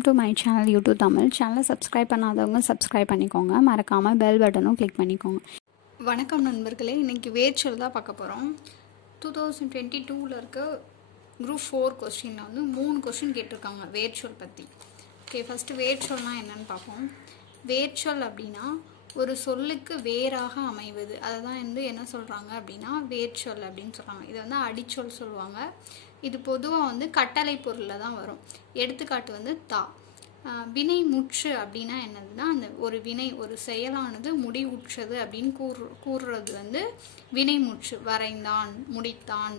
Welcome to my channel YouTube Tamil சேனலை subscribe பண்ணாதவங்க subscribe பண்ணிக்கோங்க. மறக்காமல் பெல் பட்டனும் கிளிக் பண்ணிக்கோங்க. வணக்கம் நண்பர்களே இன்றைக்கி வேர்ச்சல் தான் பார்க்க போகிறோம் டூ தௌசண்ட் டுவெண்ட்டி டூவில் இருக்க குரூப் ஃபோர் கொஸ்டினில் வந்து மூணு கொஸ்டின் கேட்டிருக்காங்க வேர்ச்சொல் பற்றி ஓகே ஃபஸ்ட்டு வேர்ச்சொல்னால் என்னன்னு பார்ப்போம். வேர்ச்சொல் அப்படின்னா ஒரு சொல்லுக்கு வேறாக அமைவது. அதை தான் வந்து என்ன சொல்கிறாங்க அப்படின்னா வேர்ச்சொல் அப்படின்னு சொல்கிறாங்க இதை வந்து அடிச்சொல் சொல்லுவாங்க. இது பொதுவாக வந்து கட்டளை பொருளில் தான் வரும். எடுத்துக்காட்டு வந்து தா. வினை முற்று அப்படின்னா என்னதுன்னா அந்த ஒரு வினை ஒரு செயலானது முடிவுற்றது அப்படின்னு கூறு கூறுறது வந்து வினைமுற்று வரைந்தான் முடித்தான்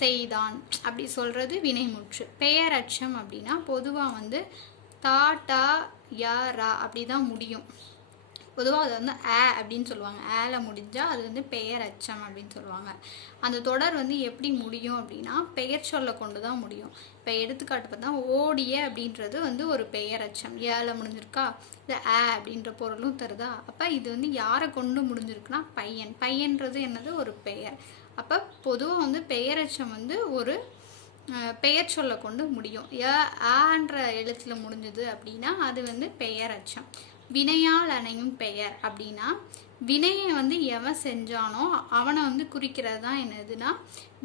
செய்தான் அப்படி சொல்கிறது வினைமுற்று பெயரட்சம் அப்படின்னா பொதுவாக வந்து தா டா யா ரா அப்படி தான் முடியும். பொதுவாக அது வந்து ஆ அப்படின்னு சொல்லுவாங்க. ஆல முடிஞ்சால் அது வந்து பெயர் அச்சம் அப்படின்னு சொல்லுவாங்க. அந்த தொடர் வந்து எப்படி முடியும் அப்படின்னா பெயர் சொல்ல கொண்டு தான் முடியும். இப்போ எடுத்துக்காட்டு பார்த்தா ஓடிய அப்படின்றது வந்து ஒரு பெயர் அச்சம். ஏல முடிஞ்சிருக்கா? இது ஆ அப்படின்ற பொருளும் தருதா? அப்போ இது வந்து யாரை கொண்டு முடிஞ்சிருக்குன்னா பையன். பையன்றது என்னது? ஒரு பெயர். அப்போ பொதுவாக வந்து பெயரச்சம் வந்து ஒரு பெயர் சொல்ல கொண்டு முடியும். ஏ ஆன்ற எழுத்துல முடிஞ்சது அப்படின்னா அது வந்து பெயர் அச்சம். வினையால் அணையும் பெயர். அப்படின்னா வினையை வந்து எவன் செஞ்சானோ அவனை வந்து குறிக்கிறது தான் என்னதுன்னா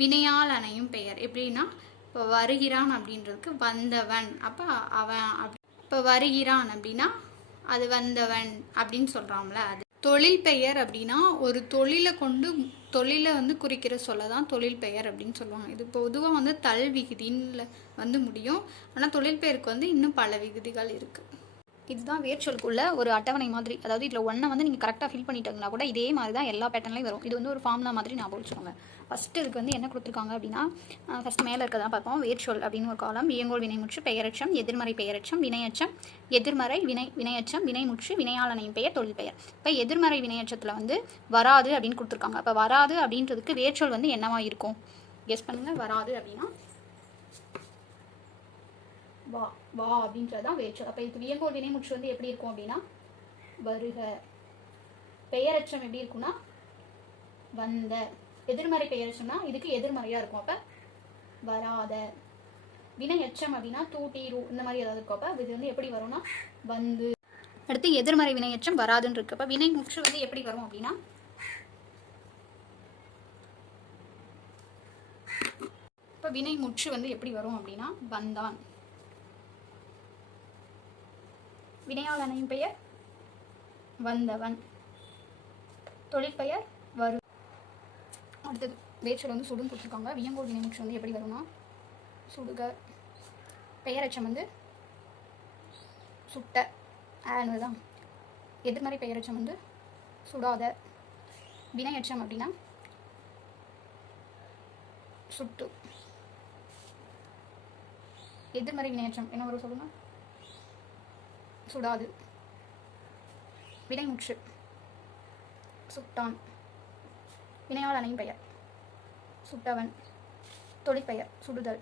வினையால் அணையும் பெயர். எப்படின்னா இப்போ வருகிறான் அப்படின்றதுக்கு வந்தவன். அப்போ அவன் அப் இப்போ வருகிறான் அப்படின்னா அது வந்தவன் அப்படின்னு சொல்கிறான்ல அது. தொழில் பெயர் அப்படின்னா ஒரு தொழிலை கொண்டு தொழிலை வந்து குறிக்கிற சொல்ல தான் தொழில் பெயர் அப்படின்னு சொல்லுவாங்க. இது பொதுவாக வந்து தல் விகுதின்னு வந்து முடியும். ஆனால் தொழில் பெயருக்கு வந்து இன்னும் பல விகுதிகள் இருக்குது இதுதான் வேர்ச்சொலுக்குள்ள ஒரு அட்டவணை மாதிரி. அதாவது இதில் ஒன்றை வந்து நீங்கள் கரெக்டாக ஃபில் பண்ணிட்டீங்கன்னா கூட இதே மாதிரி தான் எல்லா பேட்டர்ன்லையும் வரும். இது வந்து ஒரு ஃபார்முலா மாதிரி நான் வச்சுக்கோங்க. ஃபஸ்ட்டு இதுக்கு வந்து என்ன கொடுத்துருக்காங்க அப்படின்னா ஃபஸ்ட் மேலே இருக்கதான் பார்ப்போம். வேர்ச்சொல் அப்படின்னு ஒரு காலம் இயங்கோல் வினைமுற்று பெயரச்சம் எதிர்மறை பெயரச்சம் வினையச்சம் எதிர்மறை வினை வினையச்சம் வினைமுற்று வினையாளனையும் பெயர் தொழில் பெயர். இப்போ எதிர்மறை வினையச்சத்தில் வந்து வராது அப்படின்னு கொடுத்துருக்காங்க. இப்போ வராது அப்படின்றதுக்கு வேர்ச்சொல் வந்து என்னவா இருக்கும்? கெஸ் பண்ணுங்கள் வராது அப்படின்னா வா வா அப்படின்றது தான் வேர்ச்சொல் அப்போ இதுக்கு வியங்கோல் வினைமுற்று வந்து எப்படி இருக்கும் அப்படின்னா வருக பெயரச்சம் எப்படி இருக்கும்னா வந்த. எதிர்மறை பெயரச்சம்னா இதுக்கு எதிர்மறையாக இருக்கும். அப்போ வராத. வினையச்சம் அப்படின்னா தூட்டி ரூ இந்த மாதிரி ஏதாவது இருக்கும். அப்போ இது வந்து எப்படி வரும்னா வந்து. அடுத்து எதிர்மறை வினையச்சம் வராதுன்னு இருக்கு. அப்போ வினைமுற்று வந்து எப்படி வரும் அப்படின்னா இப்போ வினை முற்று வந்து எப்படி வரும் அப்படின்னா வந்தான். வினையாளனையும் பெயர் வந்தவன். தொழிற்பெயர் வரு அடுத்தது வேற்றல் வந்து சுடுன்னு கொடுத்துருக்காங்க. வியங்கோல் வினைமுற்று வந்து எப்படி வரும்னா சுடுக. பெயரச்சம் வந்து சுட்ட. ஆனது தான் எதிர்மறை பெயரச்சம் வந்து சுடாத. வினையச்சம் அப்படின்னா சுட்டு. எதிர்மறை வினையச்சம். என்ன வரும் சொல்லுங்கள் சுடாது. வினைமுற்று சுட்டான். வினையாளனையும் பெயர். சுட்டவன். தொழிற்பெயர். சுடுதல்.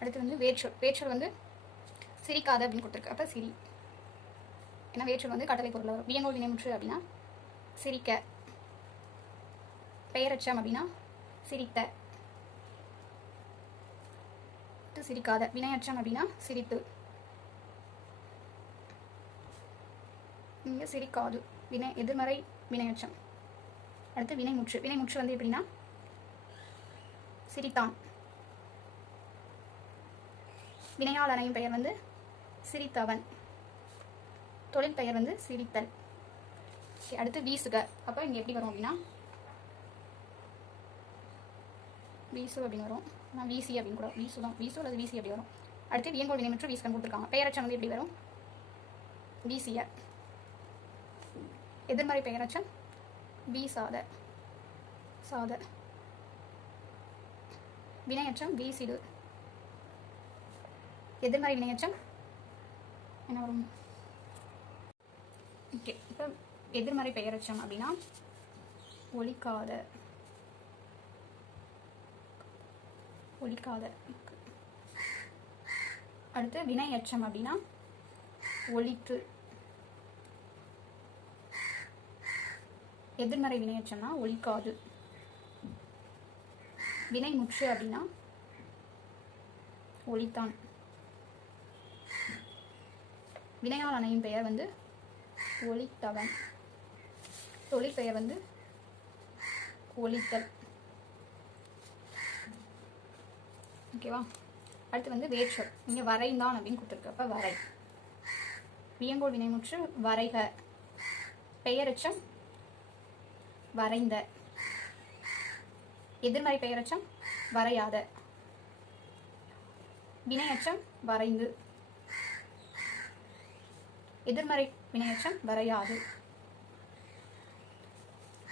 அடுத்து வந்து வேற்றொல் வேற்றொல் வந்து சிரிக்காத அப்படின்னு கொடுத்துருக்கு. அப்போ சிரி. ஏன்னா வேற்றொல் வந்து கடலை பொருள். வரும் வியங்கோல் வினைமுற்று அப்படின்னா சிரிக்க. பெயரச்சம் அப்படின்னா சிரித்த. அடுத்து சிரிக்காத. வினையற்றம் அப்படின்னா சிரித்து இங்கே சிரிக்காது. வினை எதிர்மறை வினையற்றம். அடுத்து வினைமுற்று வினைமுற்று வந்து எப்படின்னா சிரித்தான். வினையால் அணையும் பெயர் வந்து சிரித்தவன். தொழில் பெயர் வந்து சிரித்தல். சரி, அடுத்து வீசுக. அப்போ இங்கே எப்படி வரும் அப்படின்னா வீசு அப்படின்னு வரும். நான் விசி அப்படின்னு கூட வீசு தான். வீசு அல்லது விசி அப்படி வரும்? அடுத்து வியங்கோல் வினைமுற்று வீஸ்கன் கொடுத்துருக்காங்க. பெயரச்சம் வந்து எப்படி வரும்? வீசிய. எதிர்மறை பெயரச்சம் வி சாத சாத. வினையச்சம் வீசிடு. எதிர்மறை வினையச்சம் என்ன வரும்? ஓகே. இப்போ எதிர்மறை பெயரச்சம் அப்படின்னா ஒலிக்காத. ஒலிக்காத அடுத்து வினை எச்சம் அப்படின்னா ஒலித்து எதிர்மறை வினையச்சம்னா ஒலிக்காது வினை முற்று அப்படின்னா ஒளித்தான் வினையால் அணையின் பெயர் வந்து ஒளித்தவன் தொழிற்பெயர் வந்து ஒளித்தல் ஓகேவா அடுத்து வந்து வேர்ச்சொல் இங்கே வரைந்தான் அப்படின்னு கொடுத்துருக்கப்ப வரை. வியங்கோல் வினைமுற்று வரைக. பெயரச்சம் வரைந்த. எதிர்மறை பெயரச்சம் வரையாத. வினையச்சம் வரைந்து. எதிர்மறை வினையச்சம் வரையாது.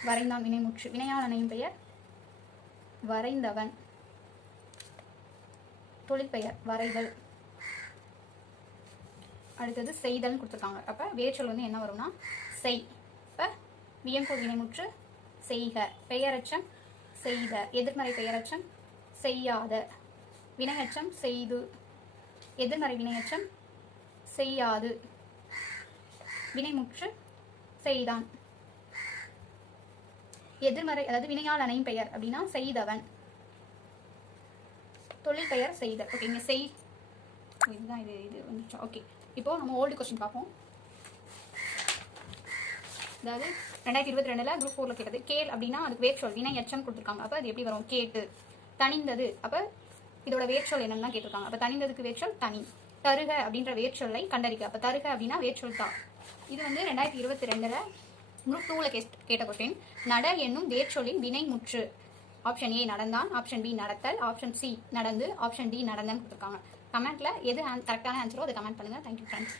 வரைந்தான் வினைமுற்று வினையாளனையும் பெயர் வரைந்தவன். தொழிற்பெயர் வரைதல். அடுத்தது செய்தல்னு கொடுத்துருக்காங்க. அப்போ வேர்ச்சொல் வந்து என்ன வரும்னா செய். இப்போ வியம்பு வினைமுற்று செய்க. பெயரச்சம் செய்த. எதிர்மறை பெயரச்சம் செய்யாத. வினையச்சம் செய்து. எதிர்மறை வினையச்சம் செய்யாது. வினைமுற்று செய்தான். எதிர்மறை அதாவது வினையால் அணையும் பெயர் அப்படின்னா செய்தவன். தொழில் பெயர் செய்தல் ஓகேங்க செய். இதுதான் இது இது வந்துச்சு ஓகே இப்போ நம்ம ஓல்டு கொஸ்டின் பார்ப்போம். அதாவது ரெண்டாயிரத்தி இருபத்தி ரெண்டில் குரூப் ஃபோரில் கேட்டது கேள் அப்படின்னா அதுக்கு வேர்ச்சொல் வினை எச்சம் கொடுத்துருக்காங்க. அப்போ அது எப்படி வரும்? கேட்டு. தனிந்தது. அப்போ இதோட வேர்ச்சொல் என்னெல்லாம் கேட்டிருக்காங்க. அப்போ தனிந்ததுக்கு வேர்ச்சொல் தனி. தருக அப்படின்ற வேர்ச்சொல்லை கண்டறிக்க அப்போ தருக அப்படின்னா வேர்ச்சொல் தான். இது வந்து ரெண்டாயிரத்தி இருபத்தி ரெண்டில் குரூப் டூவில் கேஸ் கேட்ட கொஸ்டின் நட என்னும் வேர்ச்சொல்லின் வினை முற்று. ஆப்ஷன் ஏ நடந்தான் ஆப்ஷன் பி நடத்தல் ஆப்ஷன் சி நடந்து ஆப்ஷன் டி நடந்தன்னு கொடுத்துருக்காங்க. கமெண்ட்டில் எது கரெக்டான ஆன்சரோ அதை கமெண்ட் பண்ணுங்க. Thank you friends